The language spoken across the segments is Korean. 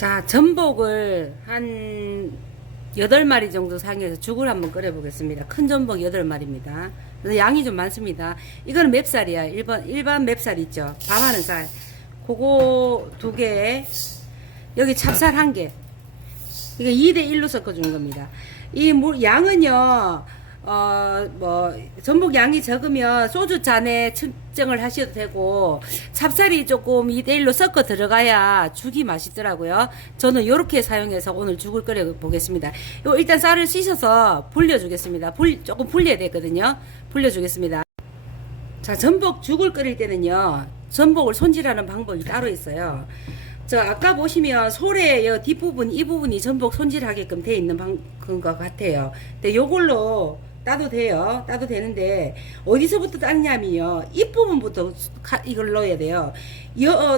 자, 전복을 한 8마리 정도 사용해서 죽을 한번 끓여 보겠습니다. 큰 전복 8마리입니다. 양이 좀 많습니다. 이거는 맵쌀이야. 일반 맵쌀 있죠. 밤하는 쌀. 그거 2개. 여기 찹쌀 1개. 이게 2대1로 섞어주는 겁니다. 이 양은요, 전복 양이 적으면 소주 잔에 측정을 하셔도 되고, 찹쌀이 조금 2대1로 섞어 들어가야 죽이 맛있더라고요. 저는 요렇게 사용해서 오늘 죽을 끓여 보겠습니다. 일단 쌀을 씻어서 불려주겠습니다. 조금 불려야 되거든요. 불려주겠습니다. 자, 전복 죽을 끓일 때는요, 전복을 손질하는 방법이 따로 있어요. 아까 보시면 소의 뒷부분, 이 부분이 전복 손질하게끔 되어 있는 것 같아요. 근데 요걸로 따도 돼요. 따도 되는데, 어디서부터 따느냐면요, 입부분부터 이걸 넣어야 돼요.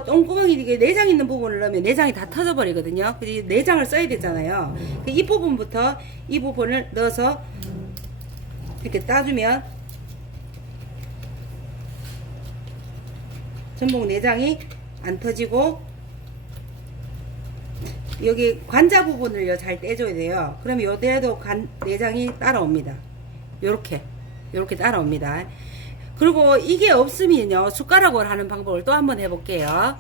똥구멍이 이게 내장 있는 부분을 넣으면 내장이 다 터져버리거든요. 그래서 내장을 써야 되잖아요. 이 부분부터 이 부분을 넣어서 이렇게 따주면 전복 내장이 안 터지고, 여기 관자 부분을요 잘 떼줘야 돼요. 그러면 요대에도 내장이 따라옵니다. 요렇게 따라옵니다. 그리고 이게 없으면요, 숟가락으로 하는 방법을 또 한번 해볼게요.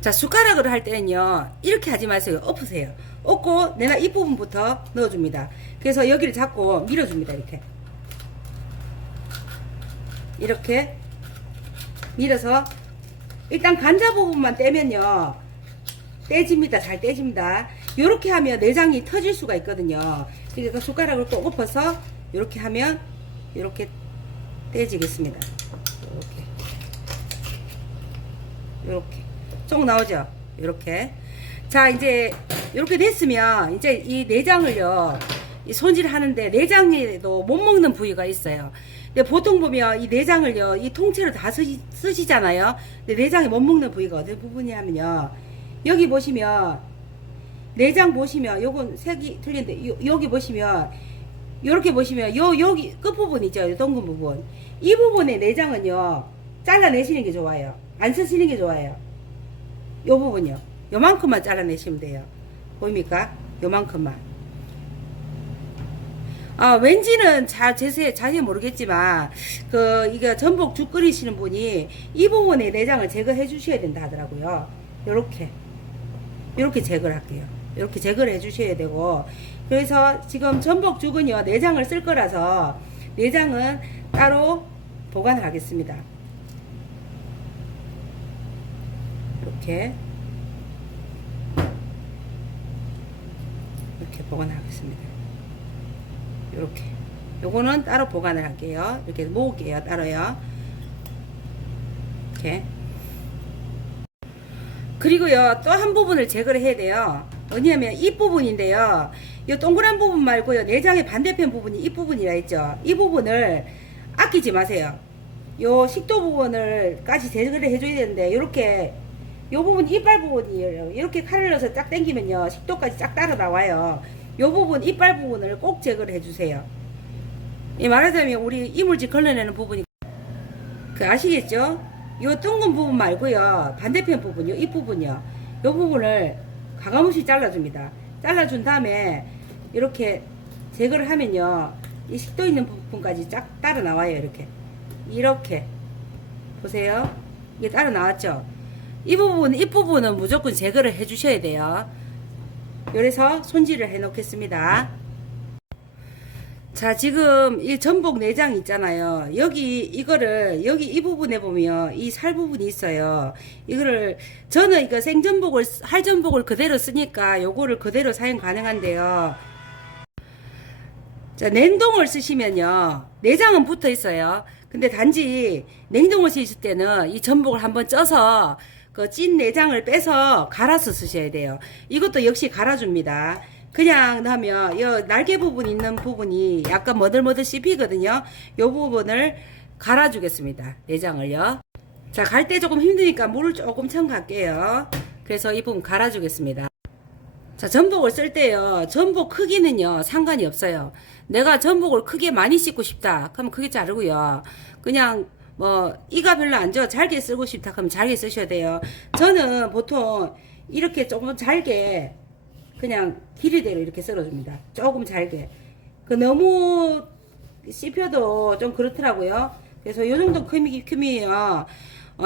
자, 숟가락으로 할 때는요, 이렇게 하지 마세요. 엎으세요. 엎고 내가 이 부분부터 넣어줍니다. 그래서 여기를 잡고 밀어줍니다. 이렇게 밀어서 일단 관자 부분만 떼면요, 떼집니다. 잘 떼집니다. 요렇게 하면 내장이 터질 수가 있거든요. 그러니까 숟가락을 또 엎어서 요렇게 하면 요렇게 떼지겠습니다. 요렇게 쭉 나오죠. 요렇게. 자, 이제 요렇게 됐으면 이제 이 내장을요, 손질하는데 내장에도 못 먹는 부위가 있어요. 근데 보통 보면 이 내장을요, 이 통째로 다 쓰시잖아요. 근데 내장이 못 먹는 부위가 어느 부분이냐면요, 여기 보시면 내장 보시면 요건 색이 틀린데, 여기 보시면 요렇게 보시면 여기 끝부분 있죠. 동근 부분, 이 부분의 내장은요 잘라내시는 게 좋아요. 안 쓰시는 게 좋아요. 요 부분요, 요만큼만 잘라내시면 돼요. 보입니까? 요만큼만. 왠지는 자세히 모르겠지만, 이거 전복 죽 끓이시는 분이 이 부분의 내장을 제거해 주셔야 된다 하더라고요. 요렇게 제거를 할게요. 이렇게 제거를 해 주셔야 되고, 그래서 지금 전복 죽은요, 내장을 쓸 거라서 내장은 따로 보관을 하겠습니다. 이렇게 보관하겠습니다. 이렇게. 요거는 따로 보관을 할게요. 이렇게 모을게요. 따로요. 이렇게. 그리고요, 또 한 부분을 제거를 해야 돼요. 왜냐면 이 부분인데요, 이 동그란 부분 말고요, 내장의 반대편 부분이 이 부분이라 했죠. 이 부분을 아끼지 마세요. 요 식도 부분을까지 제거를 해줘야 되는데, 요렇게 요 부분 이빨 부분이에요. 이렇게 칼을 넣어서 쫙 당기면요, 식도까지 쫙 따라 나와요. 요 부분 이빨 부분을 꼭 제거를 해주세요. 말하자면 우리 이물질 걸러내는 부분이 아시겠죠? 요 둥근 부분 말고요, 반대편 부분요, 이 부분요, 요 부분을 가감없이 잘라줍니다. 잘라준 다음에 이렇게 제거를 하면요, 이 식도 있는 부분까지 쫙 따라 나와요. 이렇게 보세요. 이게 따라 나왔죠. 이 부분은 무조건 제거를 해 주셔야 돼요. 그래서 손질을 해 놓겠습니다. 자, 지금 이 전복 내장 있잖아요. 여기 이 부분에 보면 이 살 부분이 있어요. 저는 이거 할전복을 그대로 쓰니까 요거를 그대로 사용 가능한데요. 자, 냉동을 쓰시면요, 내장은 붙어 있어요. 근데 단지 냉동을 쓰실 때는 이 전복을 한번 쪄서 찐 내장을 빼서 갈아서 쓰셔야 돼요. 이것도 역시 갈아줍니다. 그냥 하면 요 날개 부분 있는 부분이 약간 머들머들 씹히거든요. 요 부분을 갈아주겠습니다. 내장을요. 자, 갈 때 조금 힘드니까 물을 조금 첨가할게요. 그래서 이 부분 갈아주겠습니다. 자, 전복을 쓸 때요, 전복 크기는요 상관이 없어요. 내가 전복을 크게 많이 씻고 싶다 그러면 크게 자르고요, 그냥 이가 별로 안 좋아 잘게 쓰고 싶다 그러면 잘게 쓰셔야 돼요. 저는 보통 이렇게 조금 잘게 그냥 길이대로 이렇게 썰어줍니다. 조금 잘게. 그 너무 씹혀도 좀 그렇더라고요. 그래서 요 정도 크기면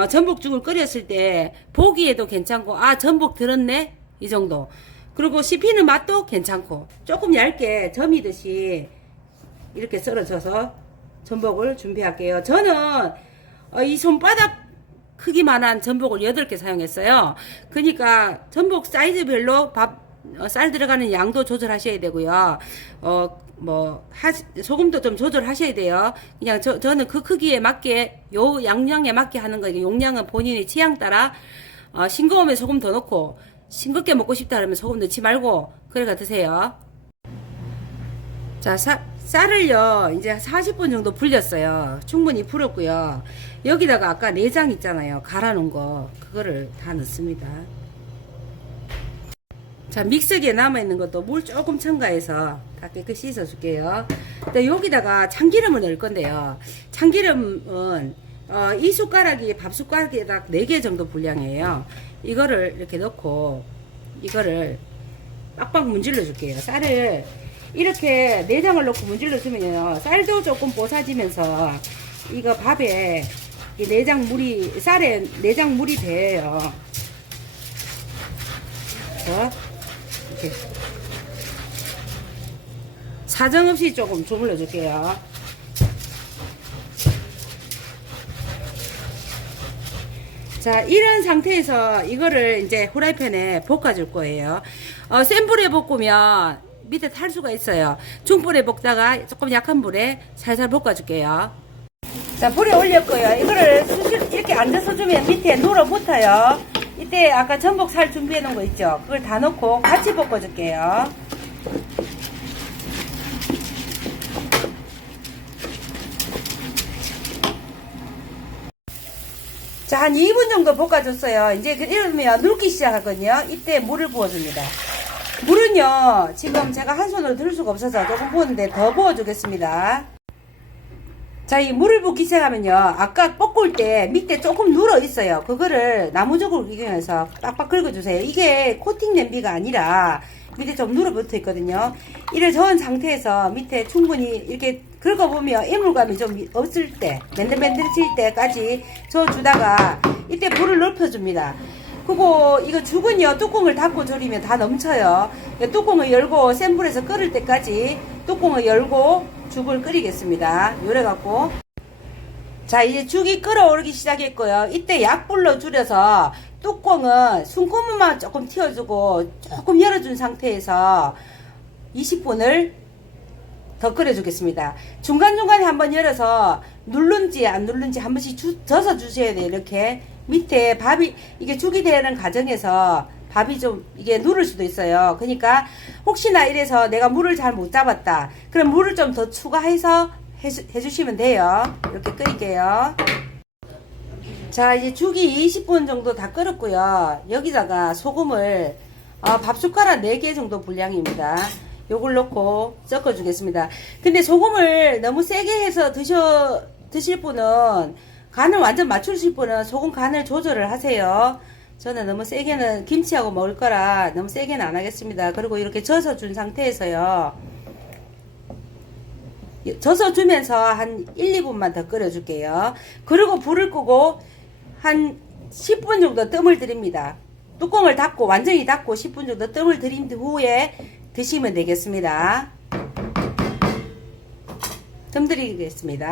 전복죽을 끓였을 때 보기에도 괜찮고, 아, 전복 들었네? 이 정도. 그리고 씹히는 맛도 괜찮고, 조금 얇게 점이듯이 이렇게 썰어줘서 전복을 준비할게요. 저는 이 손바닥 크기만한 전복을 8개 사용했어요. 그러니까 전복 사이즈별로 쌀 들어가는 양도 조절하셔야 되고요. 소금도 좀 조절하셔야 돼요. 그냥 저는 그 크기에 맞게, 요 양량에 맞게 하는 거예요. 용량은 본인의 취향 따라, 싱거우면 소금 더 넣고, 싱겁게 먹고 싶다 그러면 소금 넣지 말고, 그래가 드세요. 자, 쌀을요, 이제 40분 정도 불렸어요. 충분히 불었고요. 여기다가 아까 내장 있잖아요. 갈아 놓은 거. 그거를 다 넣습니다. 자, 믹서기에 남아있는 것도 물 조금 첨가해서 다 깨끗이 씻어줄게요. 여기다가 참기름을 넣을 건데요. 참기름은 이 숟가락이 밥 숟가락에다 4개 정도 분량이에요. 이거를 이렇게 넣고 이거를 빡빡 문질러 줄게요. 쌀을 이렇게 내장을 넣고 문질러 주면요, 쌀도 조금 뽀사지면서 이거 밥에 이 쌀에 내장물이 배요. 이렇게 사정없이 조금 주물러 줄게요. 자, 이런 상태에서 이거를 이제 후라이팬에 볶아줄 거예요. 센 불에 볶으면 밑에 탈 수가 있어요. 중불에 볶다가 조금 약한 불에 살살 볶아줄게요. 자, 불에 올렸고요. 이거를 이렇게 앉아서 주면 밑에 눌어 붙어요. 이때 아까 전복 살 준비해 놓은 거 있죠? 그걸 다 넣고 같이 볶아줄게요. 자, 한 2분 정도 볶아줬어요. 이제 이러면 눅기 시작하거든요. 이때 물을 부어줍니다. 물은요, 지금 제가 한 손으로 들 수가 없어서 조금 부었는데 더 부어주겠습니다. 자, 이 물을 붓기 시작하면요, 아까 볶을 때 밑에 조금 눌어 있어요. 그거를 나무젓으로 이용해서 빡빡 긁어주세요. 이게 코팅 냄비가 아니라 밑에 좀 눌어 붙어 있거든요. 이를 저은 상태에서 밑에 충분히 이렇게 긁어보면 이물감이 좀 없을 때, 맨들맨들해질 때까지 저어주다가 이때 불을 높여줍니다. 그리고 이거 죽은요, 뚜껑을 닫고 졸이면 다 넘쳐요. 뚜껑을 열고 센 불에서 끓을 때까지 뚜껑을 열고 죽을 끓이겠습니다. 요래갖고. 자, 이제 죽이 끓어오르기 시작했고요. 이때 약불로 줄여서 뚜껑은 숨구멍만 조금 틔워주고 조금 열어준 상태에서 20분을 더 끓여주겠습니다. 중간중간에 한번 열어서 누른지 안 누른지 한 번씩 져서 주셔야 돼요. 이렇게 밑에 밥이, 이게 죽이 되는 과정에서 밥이 좀 이게 누를 수도 있어요. 그러니까 혹시나 이래서 내가 물을 잘 못 잡았다, 그럼 물을 좀 더 추가해서 해주시면 돼요. 이렇게 끓일게요. 자, 이제 죽이 20분 정도 다 끓었고요. 여기다가 소금을 밥 숟가락 4개 정도 분량입니다. 요걸 넣고 섞어 주겠습니다. 근데 소금을 너무 세게 해서 드실 분은, 간을 완전 맞추실 분은 소금 간을 조절을 하세요. 저는 너무 세게는 김치하고 먹을 거라 너무 세게는 안 하겠습니다. 그리고 이렇게 져서 준 상태에서요, 져서 주면서 한 1, 2분만 더 끓여 줄게요. 그리고 불을 끄고 한 10분 정도 뜸을 들입니다. 뚜껑을 닫고 완전히 닫고 10분 정도 뜸을 들인 후에 드시면 되겠습니다. 뜸 들이겠습니다.